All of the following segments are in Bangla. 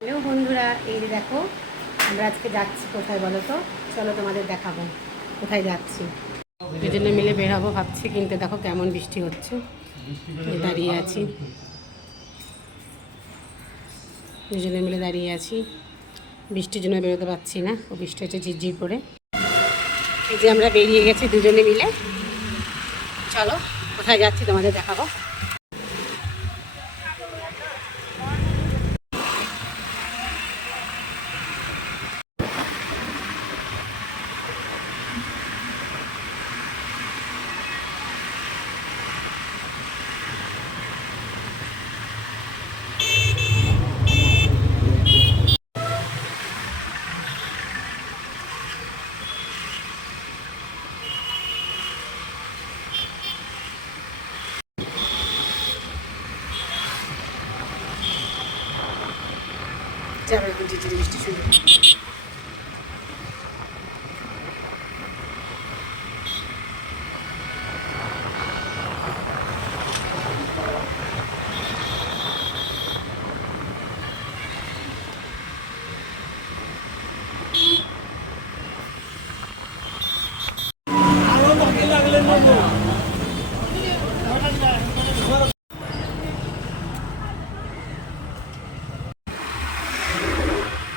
হ্যালো বন্ধুরা, এই যে দেখো আমরা আজকে যাচ্ছি কোথায় বলো তো। চলো তোমাদের দেখাবো কোথায় যাচ্ছি। দুজনে মিলে বেরাবো ভাবছি, কিন্তু দেখো কেমন বৃষ্টি হচ্ছে। দাঁড়িয়ে আছি, দুজনে মিলে দাঁড়িয়ে আছি, বৃষ্টির জন্য বেরোতে পারছি না। ও বৃষ্টি হচ্ছে ঝিরঝির করে। এই যে আমরা বেরিয়ে গেছি দুজনে মিলে। চলো কোথায় যাচ্ছি তোমাদের দেখাবো। যাবো এখন ঝিরঝির বৃষ্টি শুরু।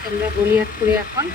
আমরা বুনিয়াদপুরে এখন।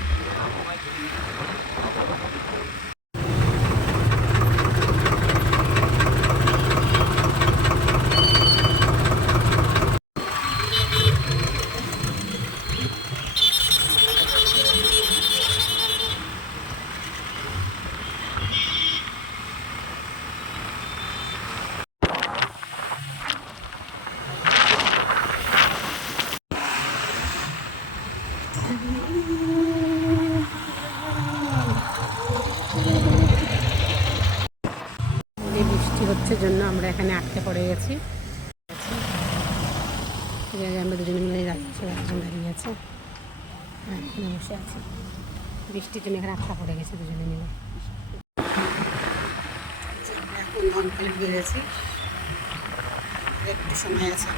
এই বৃষ্টি হচ্ছে জন্য আমরা এখানে আটকে পড়ে গেছি। আমরা দুজনে মিলে যাচ্ছি, একজন দাঁড়িয়ে আছে, এখানে বসে আছি। বৃষ্টির জন্য এখানে আটকা পড়ে গেছে দুজনে মিলে। আমরা এখন ধনখালি বেরিয়েছি, একটু সময় আছে।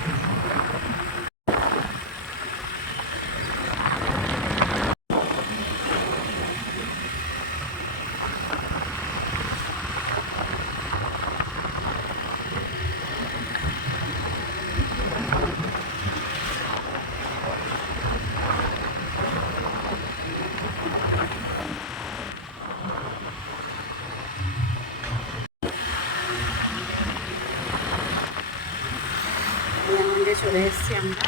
চলে এসেছি আমরা।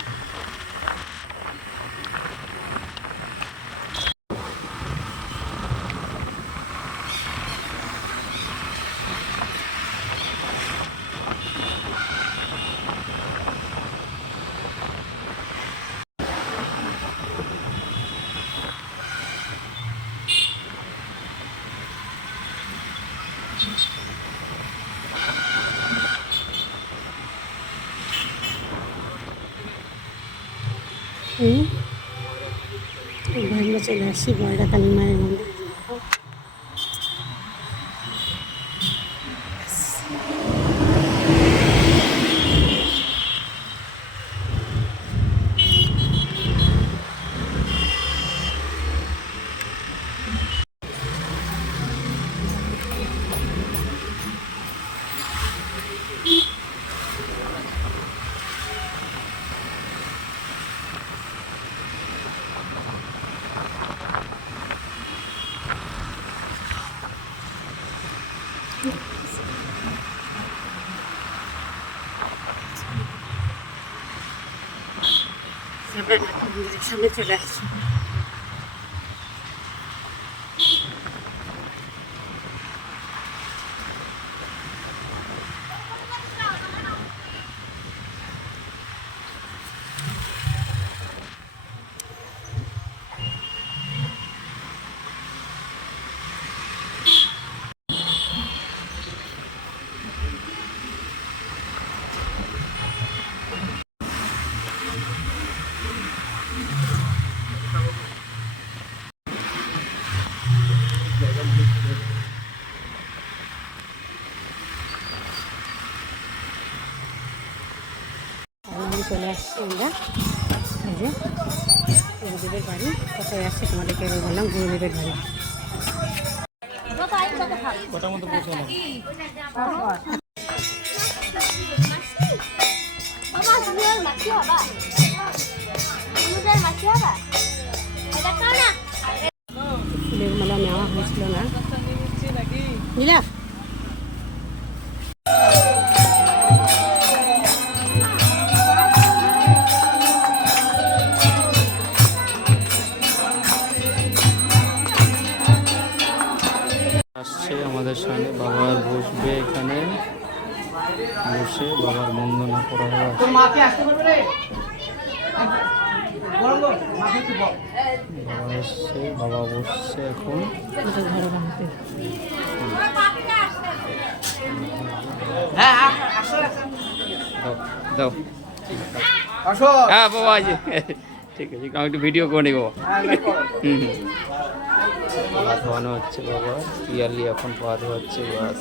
আমরা চলে আসছি বয়রা কালী মায়ের মন্দির। সামনে চলে আসছি। চলে আসছি আমরা, এই যে গুরুদেবের বাড়ি। কোথায় আসছে তোমাদেরকে এবার বললাম, গুরুদেবের বাড়ি। ফুলের মালা নেওয়া হয়েছিল না, নিলা আসছে আমাদের সঙ্গে। বাবার বসবে এখানে, বসে বাবার বন্দনা করা হবে। বাবা এসছে, বাবা বসছে এখন। দাও হ্যাঁ বাবা, আছে ঠিক আছে, আমি একটু ভিডিও করে নিব। পা ধোয়ানো হচ্ছে বাবা, ক্লিয়ারলি এখন পা ধোয়াচ্ছে। বাস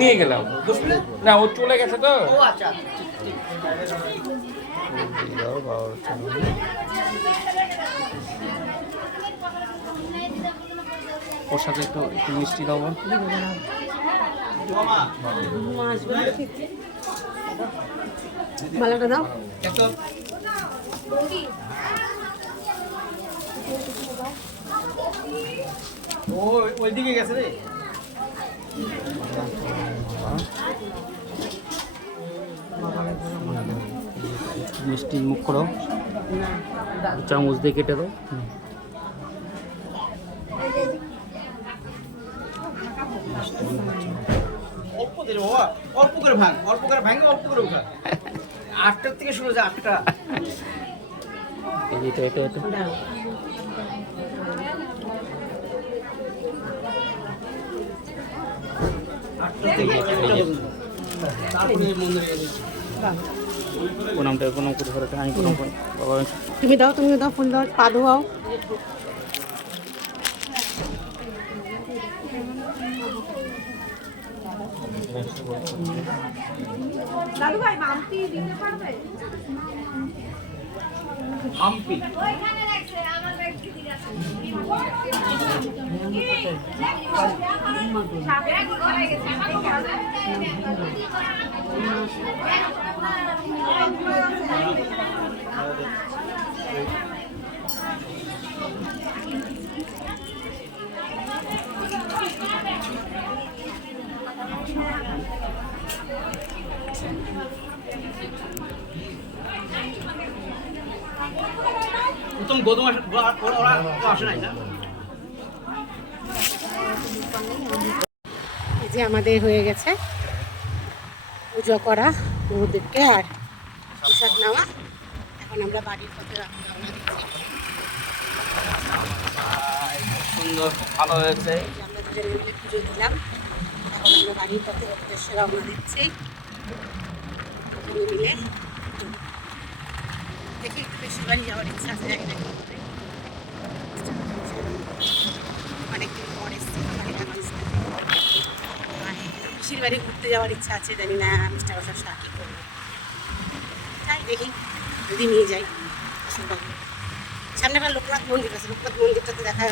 নিয়ে গেলাম না, ও চলে গেছে তো। দাও বাবার চরণে। ওর সাথে একটু একটু মিষ্টি দাও। মালাটা দাও। ও ওইদিকে গেছে রে। মিষ্টি মুখ করো, চামচ দিয়ে কেটে দাও। অল্প দিলে বাবা, অল্প করে ভাঙ, অল্প করে ভাঙে অল্প করে উঠা। 8টার থেকে শুরু হচ্ছে, 8টা। এই যে এটা এটা দাও। তারপরে মন্দিরে গেছে। প্রণামটা প্রণাম করে ফেরাটা, আমি প্রণাম করি বাবা। তুমি দাও, তুমি দাও, ফুল দাও, পা ধোয়াও। হাম্পি প্রথম গৌতম ওরা আসে নাই না। এই যে আমাদের হয়ে গেছে পুজো করা গুরুদেবকে আর প্রসাদ নেওয়া। এখন আমরা বাড়ির পথে রওনা দিচ্ছি। সুন্দর, ভালো হয়েছে। এই যে আমরা দুজনে মিলে পুজো দিলাম, এখন আমরা বাড়ির পথে উদ্দেশ্যে রওনা দিচ্ছি দুজনে মিলে। দেখি একটু বেশি বাড়ি যাওয়ার ইচ্ছা আছে, জানি না কি হবে। অনেকদিন পর এসছি বাড়িটা মানুষটা, পিসির বাড়ি ঘুরতে যাওয়ার ইচ্ছা আছে, জানি না মিস্টার বসার সাথে কী করবো। তাই দেখি যদি নিয়ে যাই। সামনে একটা লোকনাথ মন্দির আছে, লোকনাথ মন্দিরটাতে দেখা